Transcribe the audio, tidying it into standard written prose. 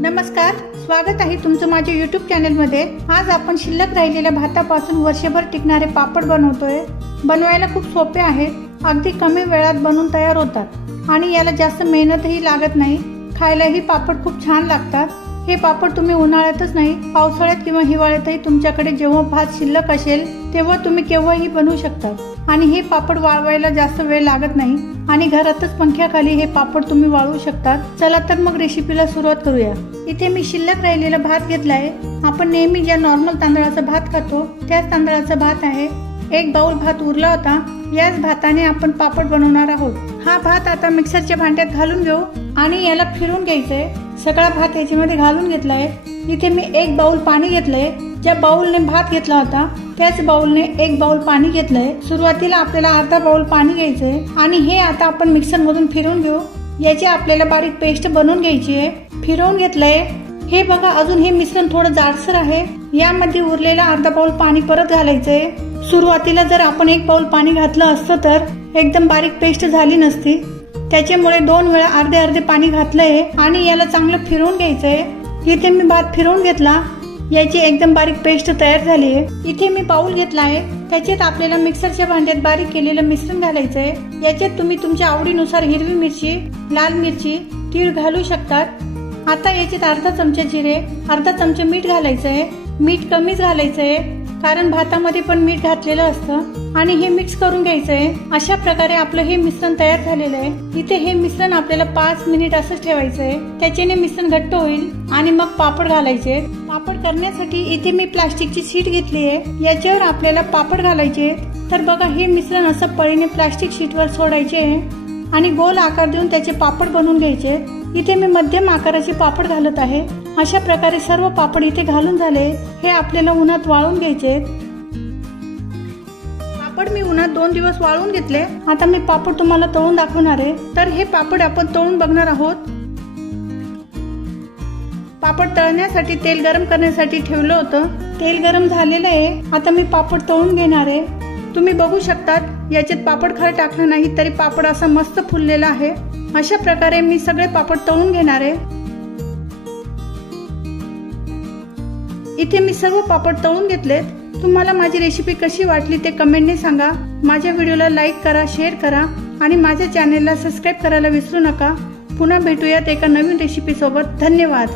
नमस्कार, स्वागत आहे तुमचं माझ्या YouTube चॅनलमध्ये। आज आपण शिल्लक राहिलेल्या भातापासून वर्षभर टिकणारे पापड बनवतोय। बनवायला खूप सोपे आहेत, अगदी कमी वेळात बनून तयार होतात आणि याला जास्त मेहनतही लागत नाही। खायलाही पापड खूप छान लागतात। हे पापड तुम्ही उन्हाळ्यातच नाही, पावसाळ्यात किंवा हिवाळ्यातही तुमच्याकडे जेव्हा भात शिल्लक असेल तेव्हा तुम्ही केव्हाही बनवू शकता आणि हे पापड वाळवायला जास्त वेळ लागत नाही आणि घरातच पंख्याखाली हे पापड तुम्ही वाळवू शकता। चला तर मग रेसिपीला सुरुवात करूया। इथे मी शिल्लक राहिलेला भात घेतलाय। आपण नेहमी ज्या नॉर्मल तांदळाचा भात खातो त्याच तांदळाचा भात आहे। एक बाउल भात उरला होता। याच भाताने आपण पापड बनवणार आहोत। हा भात आता मिक्सरच्या भांड्यात घालून घेऊ आणि याला फिरवून घ्यायचंय। सगळा भात याच्यामध्ये घालून घेतलाय। इथे मी एक बाउल पाणी घेतलंय। ज्या बाउलने भात घेतला होता त्याच बाउलने एक बाउल पाणी घेतलंय। सुरुवातीला आपल्याला अर्धा बाउल पाणी घ्यायचंय आणि हे आता आपण मिक्सर मधून फिरवून घेऊ। याची आपल्याला बारीक पेस्ट बनवून घ्यायची आहे। फिरवून घेतलंय। हे बघा, अजून हे मिश्रण थोडं जाडसर आहे। यामध्ये उरलेला अर्धा बाउल पाणी परत घालायचंय। सुरुवातीला जर आपण एक बाउल पाणी घातलं असतं तर एकदम बारीक पेस्ट झाली नसती। त्याच्यामुळे 2 वेळा अर्धे अर्धे पाणी घातलंय आणि याला चांगलं फिरवून घ्यायचंय। इथे मी भात फिरवून घेतला। याची एकदम बारीक पेस्ट तयार झाली आहे। इथे मी बाउल घेतला आहे। त्याच्यात आपल्याला मिक्सरच्या भांड्यात बारीक केलेलं मिश्रण घालायचंय। याच्यात तुम्ही तुमच्या आवडीनुसार हिरवी मिरची, लाल मिरची, तीळ घालू शकतात। आता याच्यात अर्धा चमचा जिरे, अर्धा चमचा मीठ घालायचंय। मीठ कमीच घालायचंय कारण भातामध्ये पण मीठ घातलेलं असतं आणि हे मिक्स करून घ्यायचंय। अशा प्रकारे आपलं हे मिश्रण तयार झालेलं आहे। इथे हे मिश्रण आपल्याला 5 मिनिट असंच ठेवायचंय। त्याच्याने मिश्रण घट्ट होईल आणि मग पापड घालायचे। पापड करण्यासाठी इथे मी प्लास्टिकची शीट घेतली आहे। याच्यावर आपल्याला पापड घालायचे। तर बघा, हे मिश्रण असं पळीने प्लास्टिक शीटवर सोडायचे आणि गोल आकार देऊन त्याचे पापड बनवून घ्यायचे। इथे मी मध्यम आकाराचे पापड घालत आहे। अशा प्रकारे सर्व पापड इथे घालून झाले। हे आपल्याला उन्हात वाळून घ्यायचे। पापड मी उन्हात 2 दिवस वाळून घेतले। आता मी पापड तुम्हाला तळून दाखवणार आहे। तर हे पापड आपण तळून बघणार आहोत। पापड तळण्यासाठी तेल गरम करण्यासाठी ठेवलं होतं। तेल गरम झालेलं आहे। आता मी पापड तळून घेणार आहे। तुम्ही बघू शकतात, याच्यात पापड खरं टाकलं नाही तरी पापड असा मस्त फुललेला आहे। अशा प्रकारे मी सगळे पापड तळून घेणार आहे। इथे मी सर्व पापड तळून घेतलेत। तुम्हाला माझी रेसिपी कशी वाटली ते कमेंटने सांगा। माझ्या व्हिडिओला लाईक करा, शेअर करा आणि माझ्या चॅनेलला सबस्क्राईब करायला विसरू नका। पुन्हा भेटूयात एका नवीन रेसिपी सोबत। धन्यवाद।